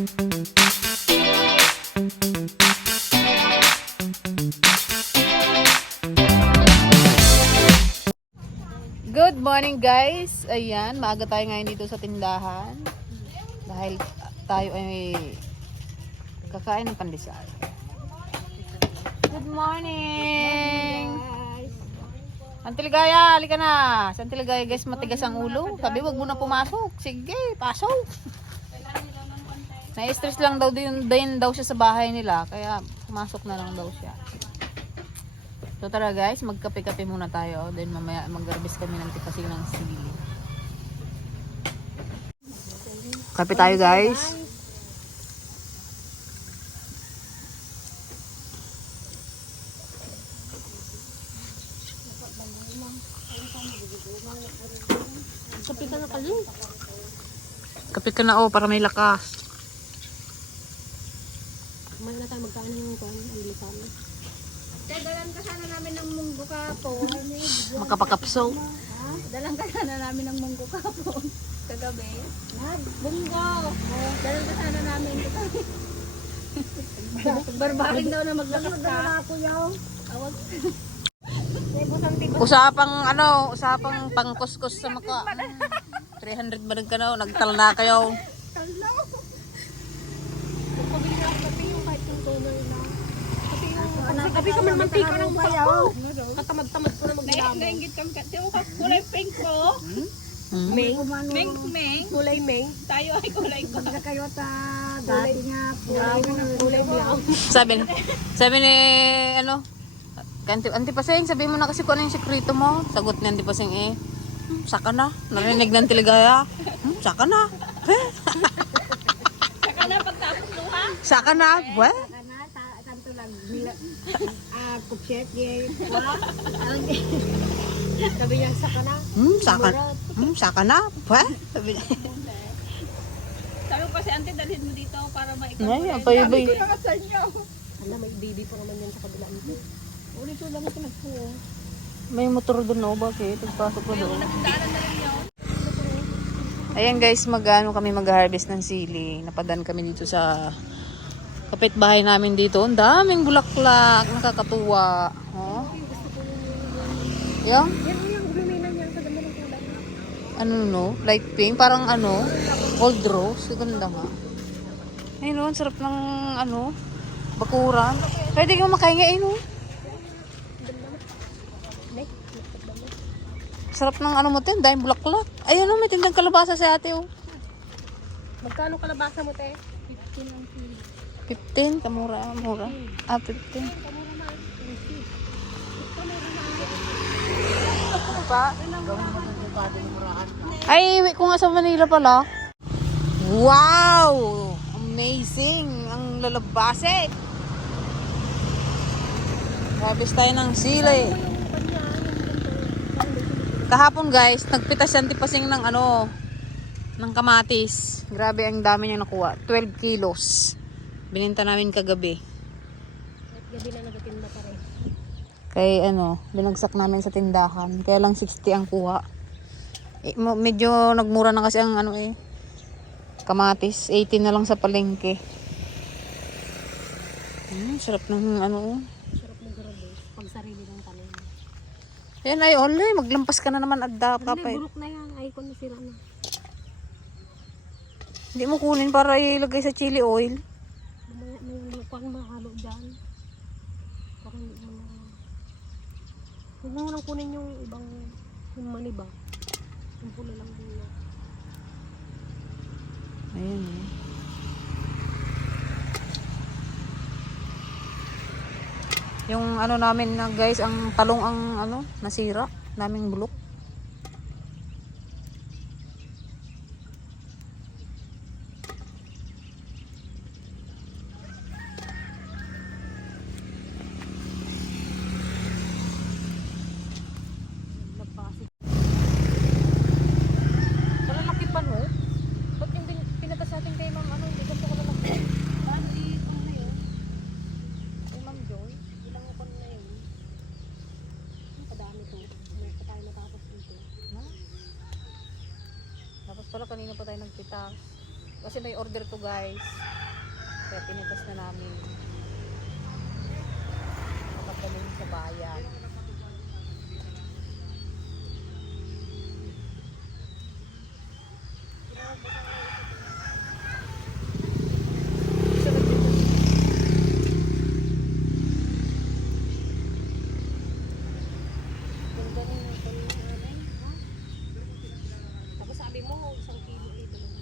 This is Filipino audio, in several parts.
Good morning guys. Ayan, maaga tayo ngayon dito sa tindahan. Dahil tayo ay kakain ng pandesal. Good morning. Auntie Ligaya, halika na. Si Auntie Ligaya guys, matigas ang ulo. Sabi, wag mo na pumasok. Sige, pasok. Na-stress lang daw din daw siya sa bahay nila. Kaya pumasok na lang daw siya. So tara guys, magkape-kape muna tayo. Then mamaya mag-harvest kami ng tipasing ng sili. Kape tayo guys. Kape ka na pala. Kape ka na para may lakas. Kumain na tayo magkain ng kwan. Ang lisan. Dalan ka sana namin ng munggo kapo. Makapakapso. Dalan ka sana namin ng munggo kapo. Kagabi. Munggo. Dalan ka sana namin. Barbaring daw na maglakas ka. Ako yaw. Awag. Usapang pangkuskus sa maka. 300 ba ka na, nagtal na kayo. Pabili na ako kape yung kahit yung toner na. Kape ka man mantika ng mukha ko. Katamad-tamad ko na magdamo. Nainggit kami ka. Tiyo ka kulay pink ko. Meng. Meng. Kulay meng. Tayo ay kulay ko. Kayo ta. Dati nga. Kulay brown. Sabi ni Auntie Paseng, sabi mo na kasi kung ano yung sekreto mo. Sagot ni Auntie Paseng saka na. Narinig ng Tiligaya. Saka na. Saka na pagtapos luha. Saka na. What? Tanto lang. Kupset. Sabi niya, saka na. Saka na. What? Sabi niya. Sabi ko kasi ante dalhin mo dito para maikaw. Ay, ang payabay. Ala, may baby pa naman yan sa kabilaan ko. Ulit ko lang ito nagpuo. May motor doon, no? Bakit? Pagpasok ko doon. Nagdaanan na rin yun. Ayan guys, kami mag-harvest ng sili. Napadan kami dito sa kapitbahay namin dito. Ang daming bulaklak, nakakatuwa. Oh. Yung? Yung luminan niya sa ganda ng kulay. Ano no? Light pink, parang gold rose. Ganda nga. Ayun no, ang sarap ng bakuran. Pwede ka makahinga no? Sarap ng mo tin, dahil bulaklak. Ayun no, may tindang kalabasa sa ate oh. Magkano kalabasa mo, te? 15, mura. 15. Pa? Ay, kung nga sa Manila pala. Wow! Amazing! Ang lalabase. Harvest tayo ng sili. Kahapon guys, nagpitas yan tipasing ng ng kamatis. Grabe, ang dami niyang nakuha. 12 kilos. Bininta namin kagabi. At gabi na nagatinda pa rin. Kay binagsak namin sa tindahan. Kaya lang 60 ang kuha. Medyo nagmura na kasi ang kamatis. 80 na lang sa palengke. Sarap ng Sarap ng grabe. Pag sarili ng tanim. Yan ay maglampas ka na naman adda ka pa. Bulok na yan. Ay, kung nasira na. Hindi mo kunin para ilagay sa chili oil. May lukang mahalo dyan. Parang hindi mo na. Huwag mo nang kunin yung ibang yung maniba. Yung pula lang din na. Ayun Yung namin na guys, ang talong ang nasira. Naming bulok. Malalaki pa no? Ba't yung pinata sa atin kay ma'am hindi ganito ko lalaki? Bali, ano na yun? Kay ma'am Joy? Ilang ukon na yun? Ang kadami to. May pa tayo natapos dito. Tapos pala kanina pa tayo nagpitas. Kasi may order to guys. Kaya pinitas na namin. Kapagdaling sa bayan. Ganda rin yung panunay, ha? Tapos sabi mo, 1 kilo dito lang.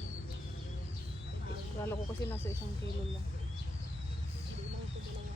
Kala ko kasi nasa 1 kilo lang. Hindi lang ito dalawa.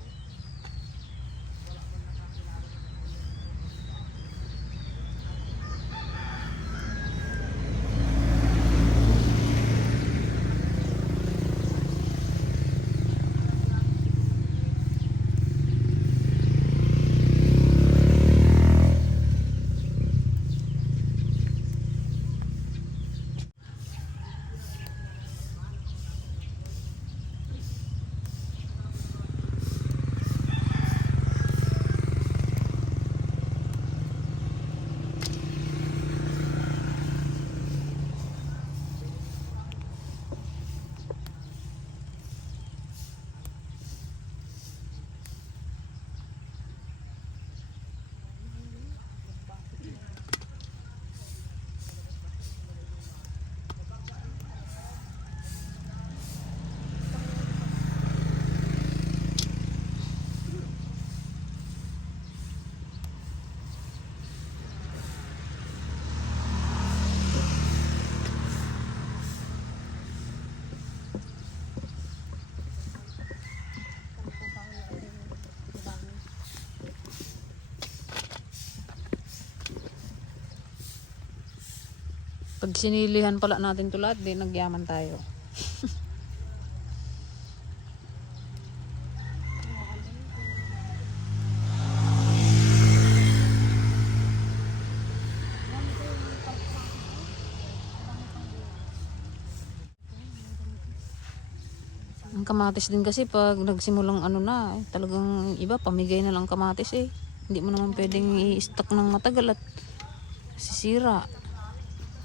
Pag sinilihan pala natin to lahat, di nagyaman tayo. Ang kamatis din kasi pag nagsimulang ano na, talagang iba pamigay na lang kamatis eh. Hindi mo naman pwedeng i-stock ng matagal at sisira.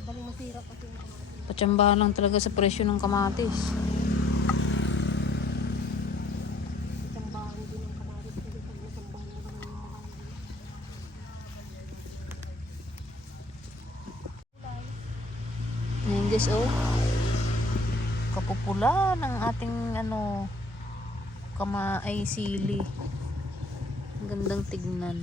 Baling masira kasi yung kamatis. Patsambahan lang talaga sa presyo ng kamatis. Isambahan din ang kamatis kasi pag nasambahan mo naman yung mahal. Ayan guys, oh. Kapupula ng ating ano ay sili. Ang gandang tignan.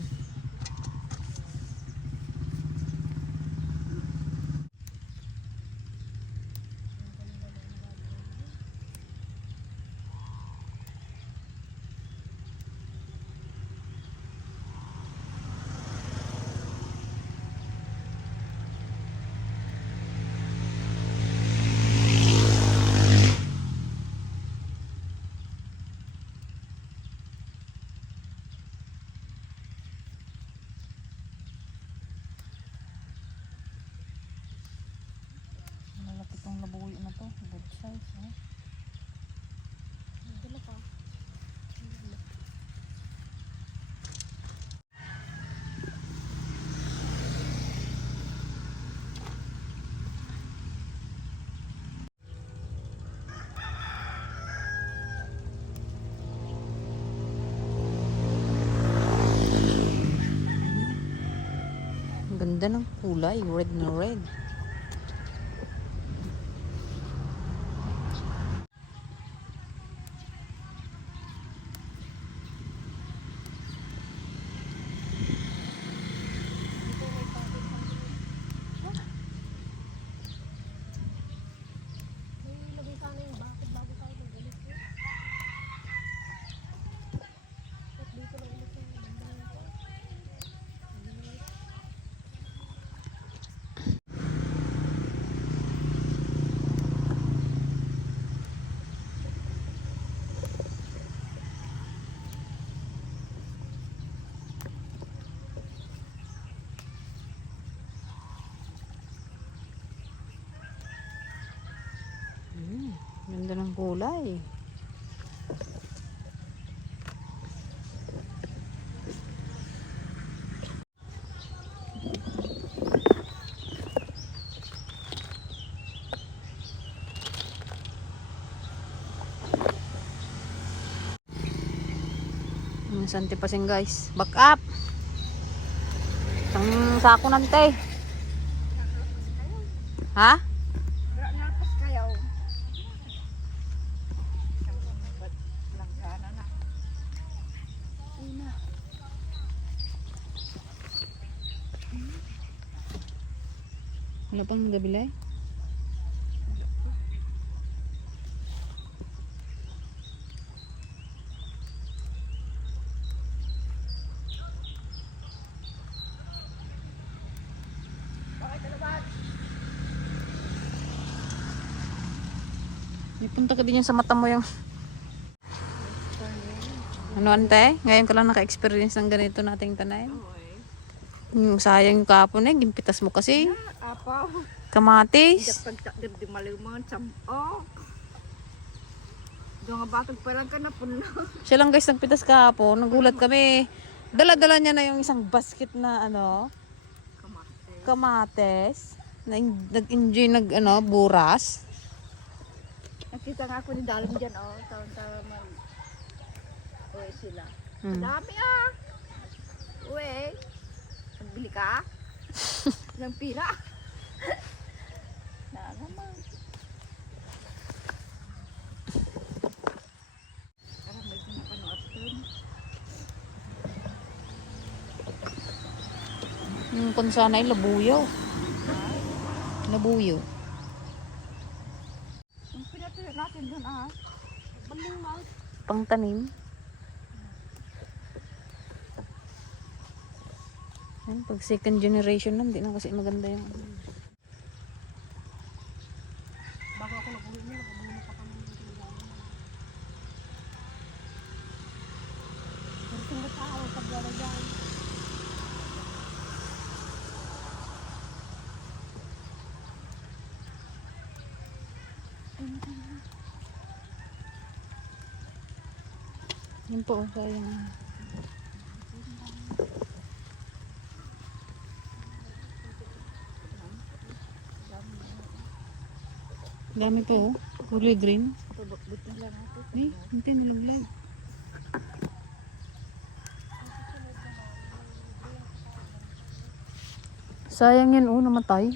Malaki tong labuyo na to, good size, eh. Dala pa. Ang ganda ng kulay, red na red. May lagay sana yung bakit bago tayo mag-ulit eh. At dito lang ulit yung bandang ko. Ganda ng kulay. Yung Santi Pasing guys. Back up! Ang sako nante. Ha? Nalpas kayo. Wala pang gabilay? May punta ka din yan sa mata mo yung... Ano ante? Ngayon ka lang naka-experience ng ganito nating tanay? Sayang yung kapon eh. Gimpitas mo kasi. Apa? Kamatis. Pagtakdir di maluman. Samok. Doon nga batag parang ka na puno. Siya lang guys nagpitas kahapon. Nagulat kami. Dala-dala niya na yung isang basket na ano, kamates. Nag-enjoy buras. Nakita nga ako ni Dalim dyan, oh. Taon-taon mag... Uwe sila. Hmm. Dami ah! Uwe! Nagbili ka? Ng pila? Na naman. Parang may pinapanood dun. Yung kung sana ay labuyo. Labuyo. Yung pinatuloy natin dun ah. Baling mouth. Pangtanim. Yan, pag second generation na, hindi na kasi maganda yung... Bago ako nag-uwi niya, nag-uwi na pa kami ng tindahan. Pero tingnan ka, ang pagdala dyan. Yan po, sayang. Dami po, oh. Kulay green. Buti lang natin. Hindi nilaglag. Sayang yan, oh, namatay.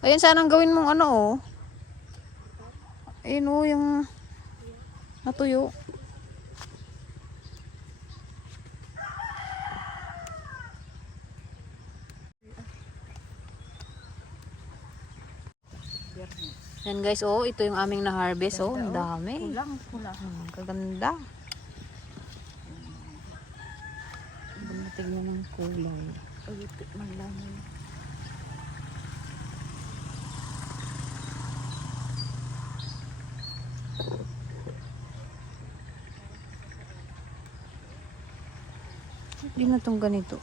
Ayan, sanang gawin mong ano, oh. Ayun, oh, yung natuyo. Yan guys, oh, ito yung aming na-harvest, oh, ang dami. Kulang. Kaganda. Ganda tignan ng kulay. Pagipit man lang. Hindi na itong ganito.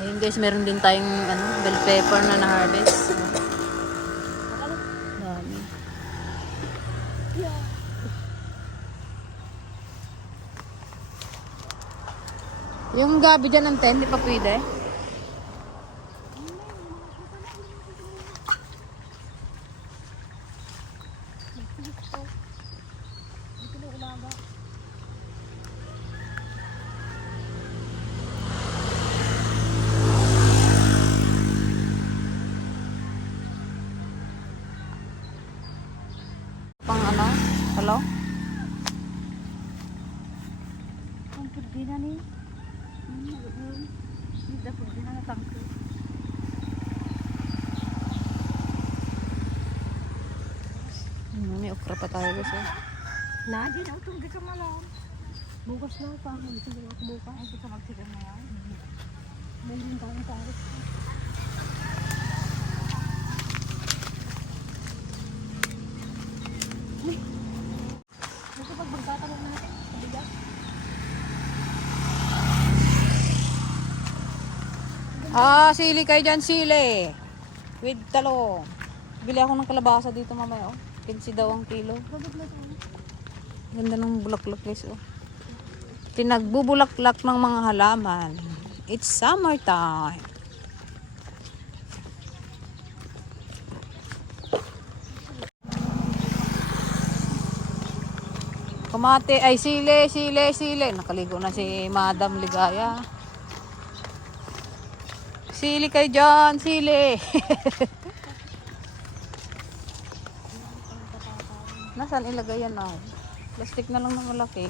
Ayun guys, meron din tayong bell pepper na na-harvest. Dami. Yung gabi dyan ng 10, di pa pwede. Pang ano? Hello? Ang pwede na ni. Hindi na pwede na natangko. May okra pa tayo guys. Na, di na utong di ka malam. Bukas na pa, hindi ko ako bukas. Ay, di ka magsigan na yan. Mayroon tayong tarik. Ito pag magtatanong natin, mabigat. Sili kayo dyan, sili. With talong. Bili ako ng kalabasa dito mamaya, oh. 15 daw ang kilo. Ganda ng bulaklak guys, oh. Tinagbubulaklak ng mga halaman. It's summertime. Kamate, ay sili. Nakaligo na si Madam Ligaya. Sili kayo dyan, sili. Nasaan ilagay yan now? Plastic na lang na malaki.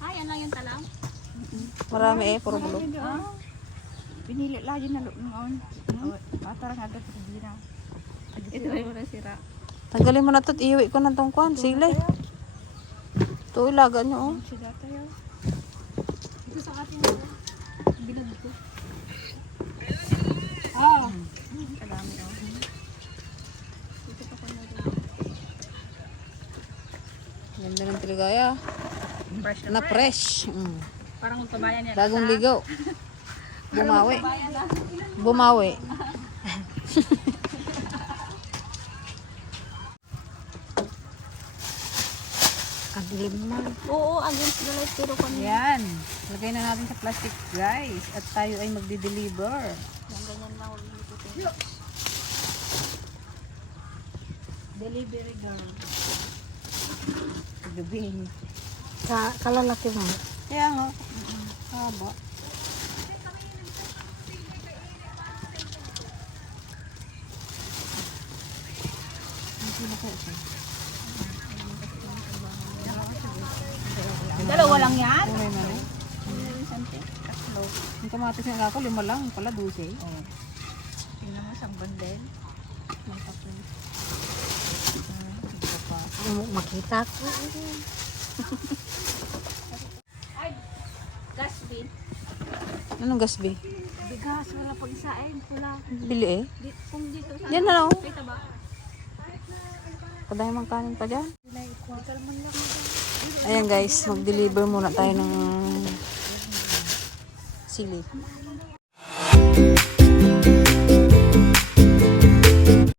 Ay, yan lang yung talang. Marami puro bulok. Pinili lagi na noon. Patara nga dapat sa dira. Ito ay wala sira. Tanggalin mo na to, iuwi ko na tong kwan, sili. Ito, ilaga nyo, oh. Sira tayo. Ito sa ating bilad ko. Kadami oh. Ito pa ko na rin. Ganda ng Ligaya. Fresh Na fresh. Parang magpabayan yan. Bagong ligaw. Bumawi. Kadilim man. Oo, against the light pero kung Yan. Lagay na natin sa plastic, guys. At tayo ay magdi-deliver. yung ganyan lang huwag ikutin. Delivery girl. Gabi. Kalalaki mo. Kaya nga. Haba. Dalawa lang yan? Kumay na rin. Yung kamatis nga ako, 5 lang. Yung pala, 12. Tingnan mo, isang bandel. Makita ko. Ay, gas bin. Anong gasbi? Bigas, wala pag-isain. Wala. Bili eh. Kung dito sa... Yan na lang. Kita ba? Padahay mang kanin pa dyan. Ayan guys, mag-deliver muna tayo ng sili.